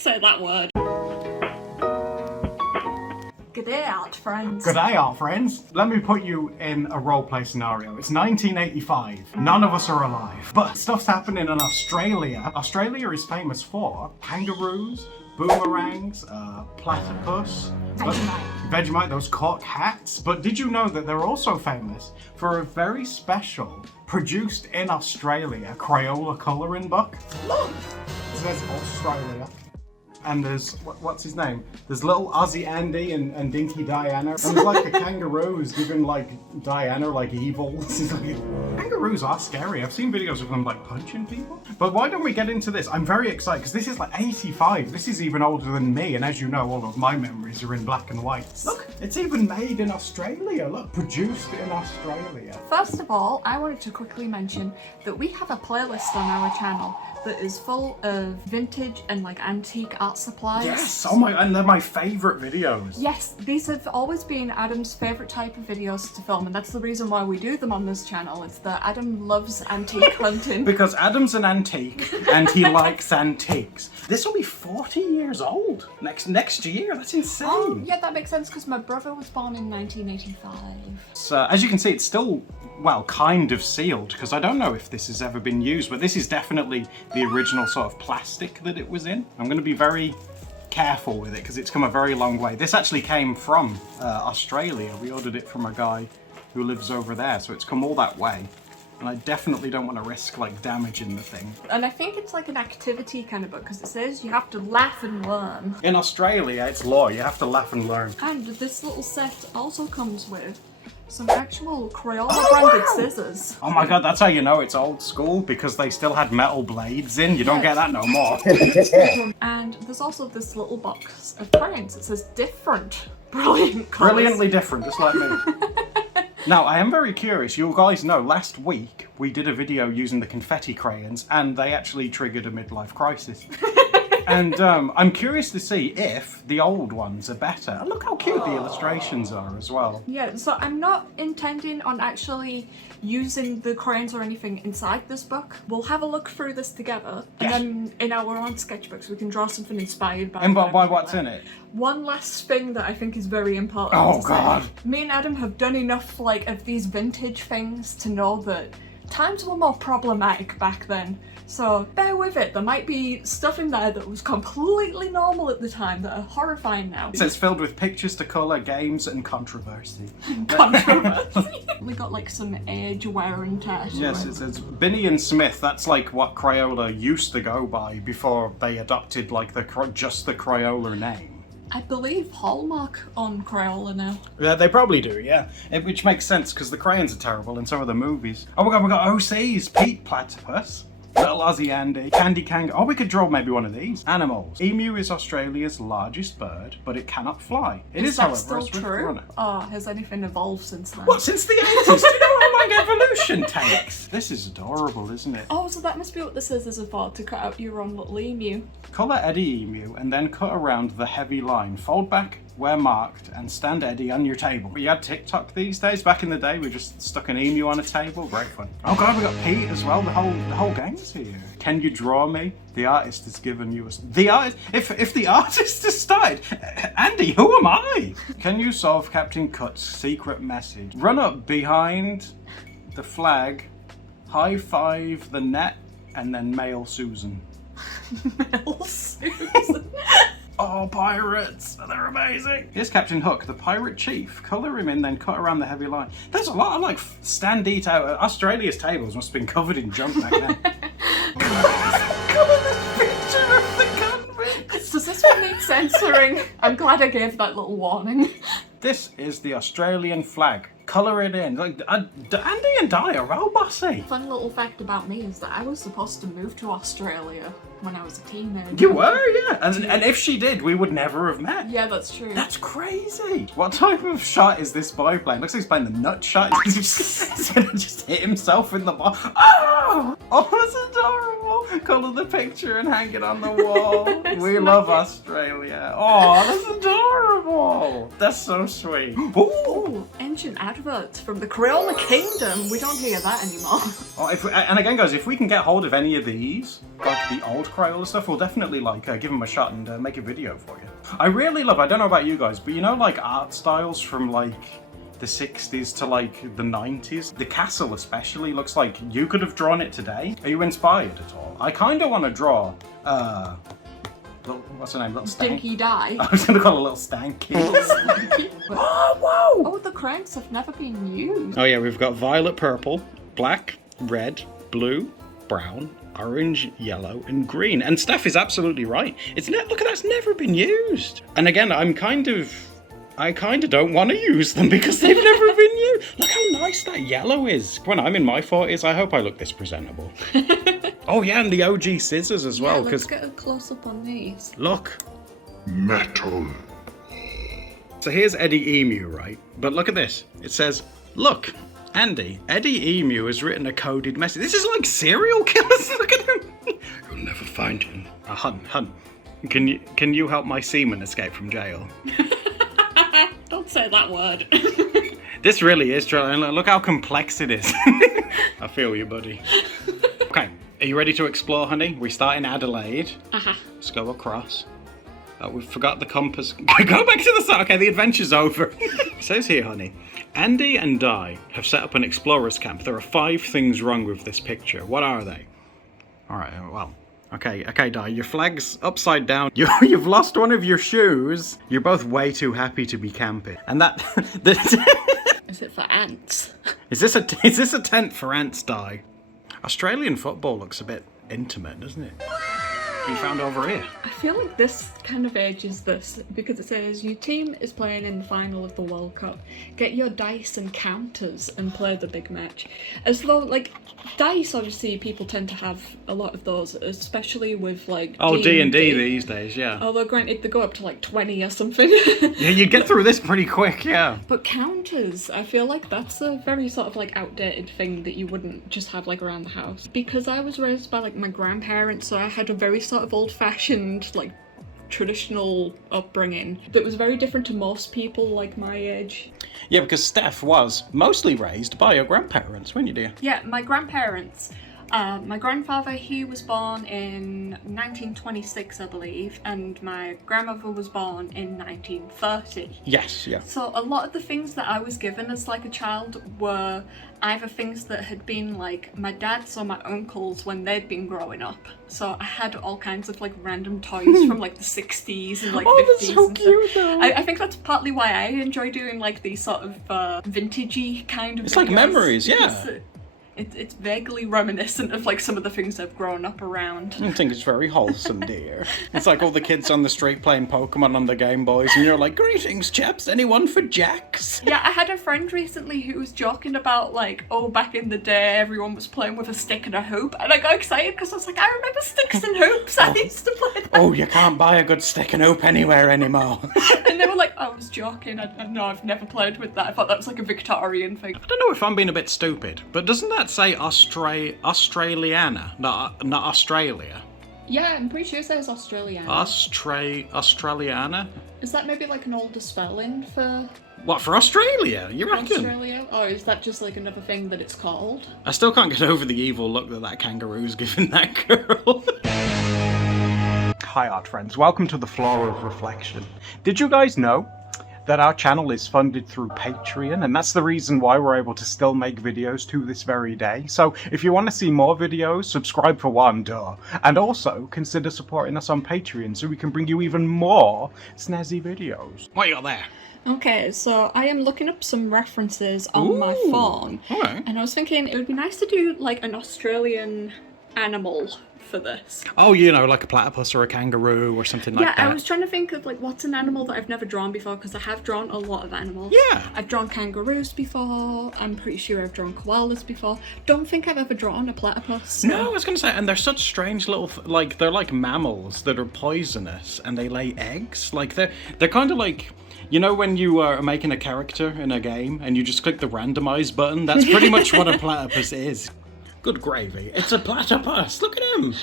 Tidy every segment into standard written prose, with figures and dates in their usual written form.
say that word. G'day, art friends. G'day, art friends. Let me put you in a roleplay scenario. It's 1985. None of us are alive. But stuff's happening in Australia. Australia is famous for kangaroos, boomerangs, platypus, Vegemite, those cocked hats. But did you know that they're also famous for a very special, produced in Australia, Crayola colouring book? Look! It says Australia. And there's, what's his name? There's little Aussie Andy and Dinky Diana. And there's like a kangaroo who's giving like Diana like evil. Kangaroos are scary. I've seen videos of them like punching people. But why don't we get into this? I'm very excited because this is like 85. This is even older than me. And as you know, all of my memories are in black and white. Look, it's even made in Australia. Look, produced in Australia. First of all, I wanted to quickly mention that we have a playlist on our channel that is full of vintage and like antique art supplies. Yes, oh my, and they're my favourite videos. Yes, these have always been Adam's favourite type of videos to film, and that's the reason why we do them on this channel. It's that Adam loves antique hunting. Because Adam's an antique and he likes antiques. This will be 40 years old next year. That's insane. Oh, yeah, that makes sense because my brother was born in 1985. So, as you can see, it's still, well, kind of sealed because I don't know if this has ever been used, but this is definitely the original sort of plastic that it was in. I'm going to be very careful with it because it's come a very long way. This actually came from Australia. We ordered it from a guy who lives over there, so it's come all that way. And I definitely don't want to risk like damaging the thing. And I think it's like an activity kind of book because it says you have to laugh and learn. In Australia, it's law. You have to laugh and learn. And this little set also comes with some actual Crayola branded scissors. Oh my god, that's how you know it's old school, because they still had metal blades in. You don't get that no more. And there's also this little box of crayons that says different. Brilliant colours. Brilliantly different, just like me. Now, I am very curious. You guys know, last week we did a video using the confetti crayons and they actually triggered a midlife crisis. And I'm curious to see if the old ones are better. And look how cute the illustrations are as well. Yeah, so I'm not intending on actually using the crayons or anything inside this book. We'll have a look through this together, and then in our own sketchbooks we can draw something inspired by. And by what's in it? One last thing that I think is very important. Oh god! Me and Adam have done enough like of these vintage things to know that times were more problematic back then. So bear with it, there might be stuff in there that was completely normal at the time that are horrifying now. So it's filled with pictures to colour, games and controversy. Controversy. We got like some age wear and tear. Yes, it says Binney and Smith. That's like what Crayola used to go by before they adopted like just the Crayola name. I believe Hallmark on Crayola now. Yeah, they probably do, yeah. Which makes sense because the crayons are terrible in some of the movies. Oh my god, we got OCs, Pete Platypus. Little Aussie Andy, Candy Kangaroo. Oh, we could draw maybe one of these. Animals. Emu is Australia's largest bird, but it cannot fly. It is, however, still a swift true? runner. Oh, has anything evolved since then? What, since the 80s? Do you know how long evolution takes? This is adorable, isn't it? Oh, so that must be what this is for, to cut out your own little emu. Colour Eddie Emu and then cut around the heavy line. Fold back where marked and stand Eddie on your table. You had TikTok these days. Back in the day, we just stuck an emu on a table. Great fun. Oh god, we got Pete as well. The whole gang's here. Can you draw me? The artist has given you a... The artist... If the artist has started... Andy, who am I? Can you solve Captain Cut's secret message? Run up behind the flag, high five the net, and then mail Susan. Mail Susan? Oh, pirates! They're amazing! Here's Captain Hook, the pirate chief. Colour him in, then cut around the heavy line. There's a lot of like stand detail. Australia's tables must have been covered in junk back then. Colour this picture of the convicts! Does this one need censoring? I'm glad I gave that little warning. This is the Australian flag. Colour it in. Like, Andy and Di are real bossy. Fun little fact about me is that I was supposed to move to Australia when I was a teenager. You were, yeah. And if she did, we would never have met. Yeah, that's true. That's crazy. What type of shot is this boy playing? Looks like he's playing the nut shot. He's gonna just hit himself in the ball. Oh! Oh, that's adorable. Colour the picture and hang it on the wall. We love Australia. Oh, that's adorable. That's so sweet. Ooh, ancient adverts from the Crayola Kingdom. We don't hear that anymore. Oh, and again, guys, if we can get hold of any of these, like the old Crayola stuff, we'll definitely like give them a shot and make a video for you. I really love, I don't know about you guys, but you know like art styles from like the 60s to like the 90s? The castle especially looks like you could have drawn it today. Are you inspired at all? I kind of want to draw, what's her name? Little Stank? Dinky Die. I was going to call her Little Stanky. Oh, whoa! Oh, the crayons have never been used. Oh yeah, we've got violet, purple, black, red, blue, brown, orange, yellow, and green. And Steph is absolutely right. Look at that, it's never been used. And again, I kind of don't want to use them because they've never been used. Look how nice that yellow is. When I'm in my 40s, I hope I look this presentable. Oh yeah, and the OG scissors as well. Let's get a close up on these. Look. Metal. So here's Eddie Emu, right? But look at this. It says, look, Andy, Eddie Emu has written a coded message. This is like serial killers. Look at him. You'll never find him. Hun, can you help my seaman escape from jail? Don't say that word. This really is true. Look how complex it is. I feel you, buddy. Okay, are you ready to explore, honey? We start in Adelaide. Let's go across. We forgot the compass. Go back to the start. Okay, the adventure's over. It says here, honey, Andy and Di have set up an explorer's camp. There are 5 things wrong with this picture. What are they? All right, well, okay, Di, your flag's upside down. You've lost one of your shoes. You're both way too happy to be camping. And that... Is it for ants? Is this a tent for ants, Di? Australian football looks a bit intimate, doesn't it? You found over here. I feel like this kind of ages this because it says your team is playing in the final of the World Cup. Get your dice and counters and play the big match. As though like dice, obviously people tend to have a lot of those, especially with like D&D these days, yeah. Although granted they go up to like 20 or something. Yeah, you get through this pretty quick, yeah. But counters, I feel like that's a very sort of like outdated thing that you wouldn't just have like around the house. Because I was raised by like my grandparents, so I had a very sort of old-fashioned like traditional upbringing that was very different to most people like my age. Yeah, because Steph was mostly raised by your grandparents, weren't you, dear? Yeah, my grandparents. My grandfather, he was born in 1926, I believe, and my grandmother was born in 1930. Yes, yeah. So a lot of the things that I was given as like a child were either things that had been like my dad's or my uncle's when they'd been growing up. So I had all kinds of like random toys from like the 60s and like 50s. That's so and cute stuff. though. I think that's partly why I enjoy doing like these sort of vintagey kind of It's videos, like memories, yeah. because it's vaguely reminiscent of like some of the things I've grown up around. I think it's very wholesome, dear. It's like all the kids on the street playing Pokemon on the Game Boys, and you're like, greetings, chaps, anyone for Jax? Yeah, I had a friend recently who was joking about like, oh, back in the day everyone was playing with a stick and a hoop, and I got excited because I was like, I remember sticks and hoops. I used to play that. Oh, you can't buy a good stick and hoop anywhere anymore. And they were like, I was joking. No, I've never played with that. I thought that was like a Victorian thing. I don't know if I'm being a bit stupid, but doesn't that say Australiana, not Australia? Yeah, I'm pretty sure it says Australiana. Australiana? Is that maybe like an older spelling for What, for Australia? You reckon? Australia? Or is that just like another thing that it's called? I still can't get over the evil look that kangaroo's giving that girl. Hi art friends, welcome to the Floor of Reflection. Did you guys know that our channel is funded through Patreon, and that's the reason why we're able to still make videos to this very day. So if you want to see more videos, subscribe for one, duh. And also consider supporting us on Patreon so we can bring you even more snazzy videos. What you got there? Okay, so I am looking up some references on my phone. Alright. And I was thinking it would be nice to do like an Australian animal for this. Oh, you know, like a platypus or a kangaroo or something like that. Yeah, I was trying to think of like what's an animal that I've never drawn before, because I have drawn a lot of animals. Yeah. I've drawn kangaroos before. I'm pretty sure I've drawn koalas before. Don't think I've ever drawn a platypus. So. No, I was going to say, and they're such strange little, like, they're like mammals that are poisonous and they lay eggs. Like, they're kind of like, you know when you are making a character in a game and you just click the randomize button? That's pretty much what a platypus is. Good gravy. It's a platypus. Look at him.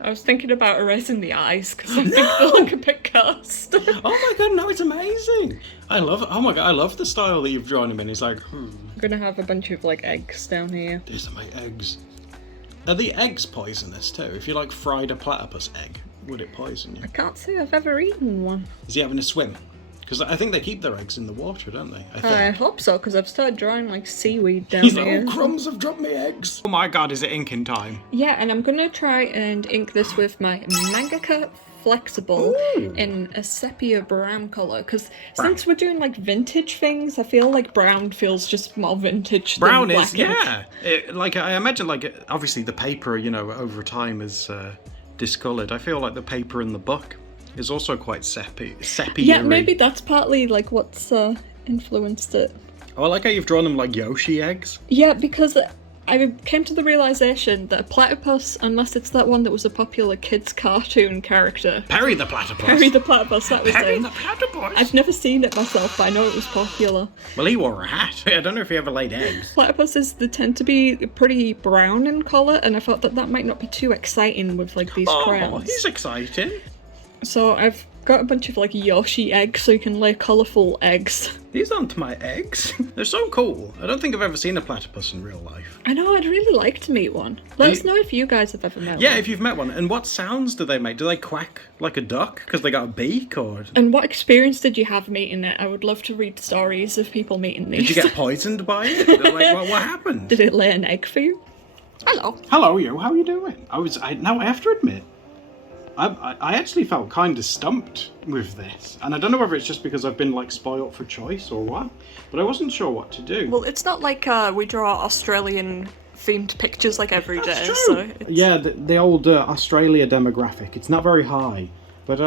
I was thinking about erasing the eyes because I think they look a bit cursed. Oh my god, no, it's amazing. I love it. Oh my god, I love the style that you've drawn him in. He's like, I'm gonna have a bunch of like eggs down here. These are my eggs. Are the eggs poisonous too? If you like fried a platypus egg, would it poison you? I can't say I've ever eaten one. Is he having a swim? Because I think they keep their eggs in the water, don't they? I hope so, because I've started drawing like seaweed down He's here. like, oh crumbs, I've dropped my eggs. Oh my god, is it inking time? Yeah, and I'm gonna try and ink this with my Mangaka Flexible in a sepia brown colour, because since we're doing like vintage things, I feel like brown feels just more vintage Brown than is, black ink. yeah. Like, I imagine, like, obviously the paper, you know, over time is discoloured. I feel like the paper in the book is also quite sepia. Yeah, maybe that's partly like what's influenced it. Oh, I like how you've drawn them like Yoshi eggs. Yeah, because I came to the realisation that a platypus, unless it's that one that was a popular kids' cartoon character. Perry the platypus. Perry the platypus, that was Perry it. the platypus. I've never seen it myself, but I know it was popular. Well, he wore a hat. I don't know if he ever laid eggs. Platypuses, they tend to be pretty brown in colour, and I thought that that might not be too exciting with like these crayons. He's exciting. So I've got a bunch of like Yoshi eggs so you can lay colourful eggs. These aren't my eggs. They're so cool. I don't think I've ever seen a platypus in real life. I know, I'd really like to meet one. Let us know if you guys have ever met one. Yeah, if you've met one. And what sounds do they make? Do they quack like a duck because they got a beak, or... And what experience did you have meeting it? I would love to read stories of people meeting these. Did you get poisoned by it? Like, what happened? Did it lay an egg for you? Hello. Hello, you. How are you doing? Now I have to admit, I actually felt kind of stumped with this, and I don't know whether it's just because I've been like spoilt for choice or what, but I wasn't sure what to do. Well, it's not like we draw Australian themed pictures like every day. That's true. So it's... Yeah, the old Australia demographic. It's not very high, but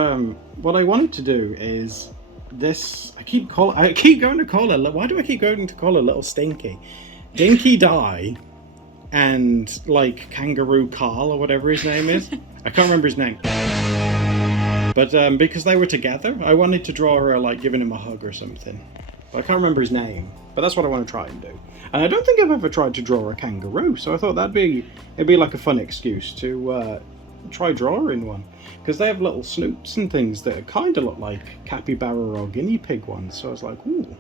what I wanted to do is this. I keep going to call her. Why do I keep going to call her Little Stinky? Dinky Dye and like Kangaroo Carl or whatever his name is. I can't remember his name. But because they were together, I wanted to draw her like giving him a hug or something. But I can't remember his name. But that's what I want to try and do. And I don't think I've ever tried to draw a kangaroo, so I thought it'd be like a fun excuse to try drawing one. Because they have little snoops and things that kind of look like capybara or guinea pig ones. So I was like, ooh,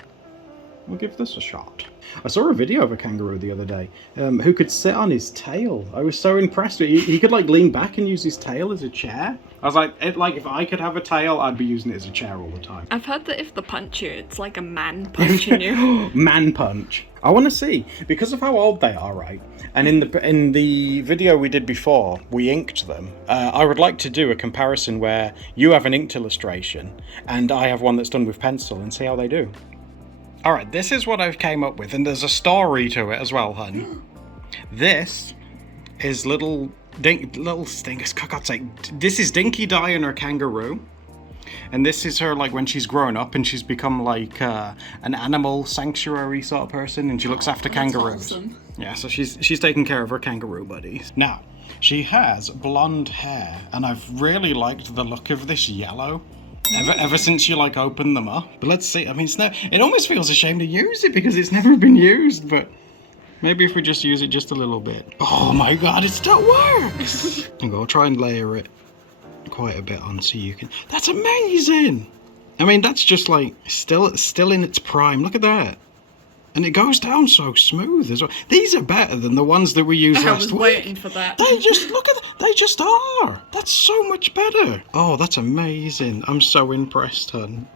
I'll give this a shot. I saw a video of a kangaroo the other day who could sit on his tail. I was so impressed. He could like lean back and use his tail as a chair. I was like, if I could have a tail, I'd be using it as a chair all the time. I've heard that if they punch you, it's like a man punching you. Man punch. I want to see, because of how old they are, right? And in the video we did before, we inked them. I would like to do a comparison where you have an inked illustration and I have one that's done with pencil and see how they do. Alright, this is what I came up with, and there's a story to it as well, hun. This is little stinkus, for God's sake. This is Dinky Dye and her kangaroo. And this is her, like, when she's grown up and she's become, like, an animal sanctuary sort of person, and she looks after kangaroos. Awesome. Yeah, so she's taking care of her kangaroo buddies. Now, she has blonde hair, and I've really liked the look of this yellow. Ever since you like opened them up. But let's see. I mean, it almost feels a shame to use it because it's never been used. But maybe if we just use it just a little bit. Oh my God, it still works. I'm gonna try and layer it quite a bit on so you can. That's amazing. I mean, that's just like still in its prime. Look at that. And it goes down so smooth as well. These are better than the ones that we used last week. I was waiting for that. They just, look at that. They just are. That's so much better. Oh, that's amazing. I'm so impressed, hun.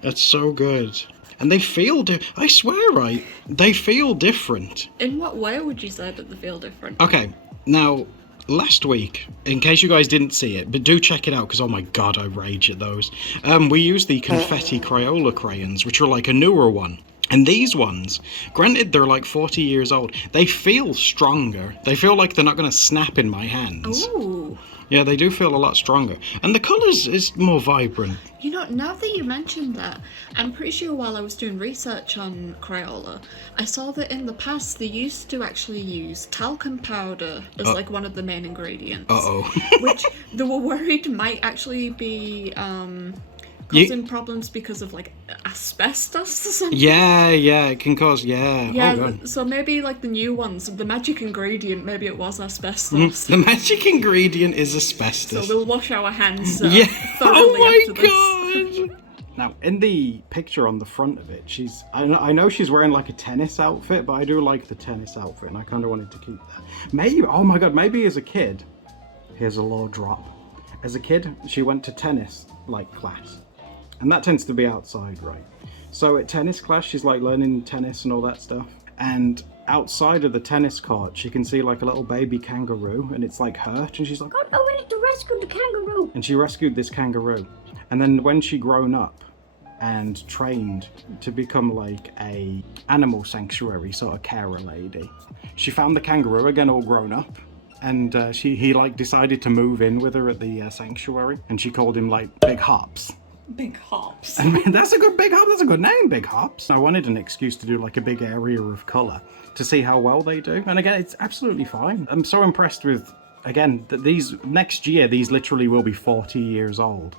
That's so good. And they feel, I swear, right? They feel different. In what way would you say that they feel different? Okay, now, last week, in case you guys didn't see it, but do check it out, because oh my God, I rage at those. We used the confetti Crayola crayons, which are like a newer one. And these ones, granted they're like 40 years old, they feel stronger. They feel like they're not going to snap in my hands. Ooh. Yeah, they do feel a lot stronger. And the colours is more vibrant. You know, now that you mentioned that, I'm pretty sure while I was doing research on Crayola, I saw that in the past they used to actually use talcum powder as like one of the main ingredients. Uh-oh. Which they were worried might actually be causing problems because of like asbestos or something. Yeah, it can cause, yeah. Yeah, so maybe like the new ones, the magic ingredient, maybe it was asbestos. The magic ingredient is asbestos. So we'll wash our hands thoroughly after this. Oh my God! Now, in the picture on the front of it, I know she's wearing like a tennis outfit, but I do like the tennis outfit, and I kind of wanted to keep that. Maybe, oh my god, maybe as a kid, here's a law drop. As a kid, she went to tennis, like, class. And that tends to be outside, right? So at tennis class, she's like learning tennis and all that stuff. And outside of the tennis court, she can see like a little baby kangaroo, and it's like hurt, and she's like, God, we need to rescue the kangaroo. and she rescued this kangaroo. And then when she grown up and trained to become like a animal sanctuary sort of carer lady, she found the kangaroo again all grown up, and he like decided to move in with her at the sanctuary, and she called him like Big Hops. Big Hops. I mean, that's a good Big Hop. That's a good name, Big Hops. I wanted an excuse to do like a big area of colour to see how well they do. And again, it's absolutely fine. I'm so impressed with, again, that these next year, these literally will be 40 years old.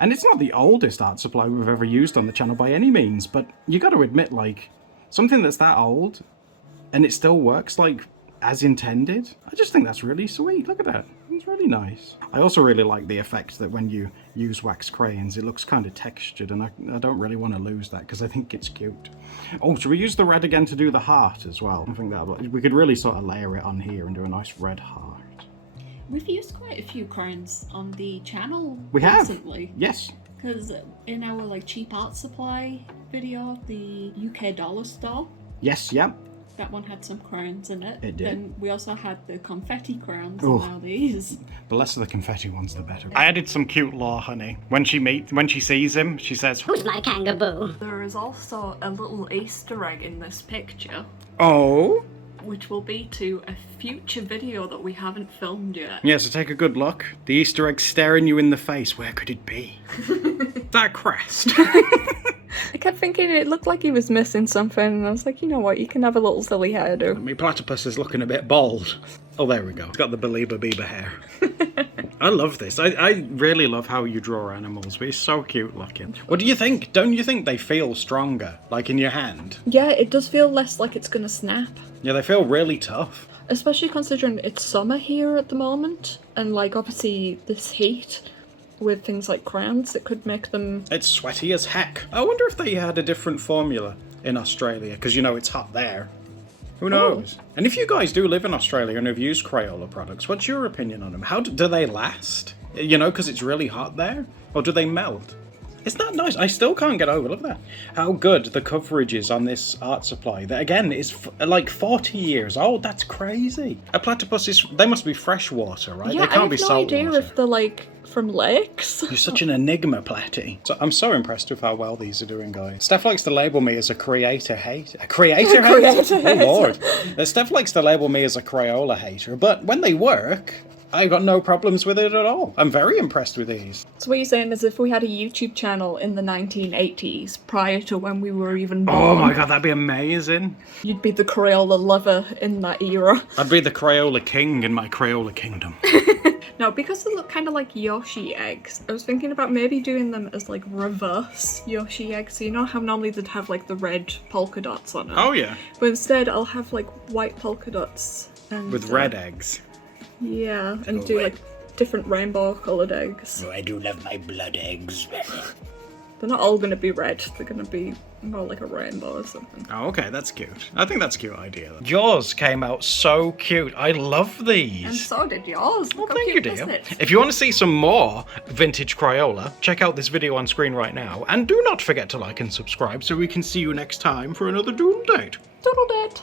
And it's not the oldest art supply we've ever used on the channel by any means, but you got to admit, like, something that's that old and it still works like as intended. I just think that's really sweet. Look at that. It's really nice. I also really like the effect that when you use wax crayons, it looks kind of textured, and I don't really want to lose that because I think it's cute. Oh, should we use the red again to do the heart as well? I think that we could really sort of layer it on here and do a nice red heart. We've used quite a few crayons on the channel We have. recently. Yes. Because in our like cheap art supply video, the UK dollar store, Yes, yeah. that one had some crayons in it. It did. Then we also had the confetti crayons, Ooh. and now these. The less of the confetti ones, the better. I added some cute lore, honey. When she sees him, she says, Who's my kangaroo? There is also a little Easter egg in this picture, "Oh." which will be to a future video that we haven't filmed yet. Yeah, so take a good look. The Easter egg's staring you in the face. Where could it be? That crest. I kept thinking it looked like he was missing something, and I was like, you know what, you can have a little silly hairdo. My platypus is looking a bit bald. Oh, there we go. It's got the Belieber Bieber hair. I love this. I really love how you draw animals, but it's so cute looking. What do you think? Don't you think they feel stronger, like in your hand? Yeah, it does feel less like it's gonna snap. Yeah, they feel really tough. Especially considering it's summer here at the moment, and like obviously this heat with things like crayons, it could make them... It's sweaty as heck. I wonder if they had a different formula in Australia, because you know it's hot there. Who knows? And if you guys do live in Australia and have used Crayola products, what's your opinion on them? How do they last? You know, because it's really hot there? Or do they melt? Isn't that nice? I still can't get over, look at that. How good the coverage is on this art supply. That again is like 40 years old. That's crazy. A platypus is, they must be freshwater, right? Yeah, they can't I be have no salt idea water. if they're like from lakes. You're such an enigma, Platty. So I'm so impressed with how well these are doing, guys. Steph likes to label me as a creator hater. A creator hater? Creator hater. Oh, Lord. Steph likes to label me as a Crayola hater, but when they work, I got no problems with it at all. I'm very impressed with these. So what you're saying is if we had a YouTube channel in the 1980s, prior to when we were even born, Oh my god, that'd be amazing. you'd be the Crayola lover in that era. I'd be the Crayola king in my Crayola kingdom. Now, because they look kind of like Yoshi eggs, I was thinking about maybe doing them as like reverse Yoshi eggs. So you know how normally they'd have like the red polka dots on them? Oh yeah, But instead I'll have like white polka dots. And, with red eggs. Yeah, and do like different rainbow coloured eggs. Oh, I do love my blood eggs. They're not all going to be red, they're going to be more like a rainbow or something. Oh, okay, that's cute. I think that's a cute idea. Yours came out so cute. I love these. And so did yours. Well, Look how thank you, cute, dear. isn't it? If you want to see some more vintage Crayola, check out this video on screen right now. And do not forget to like and subscribe so we can see you next time for another Doodle date. Doodle date.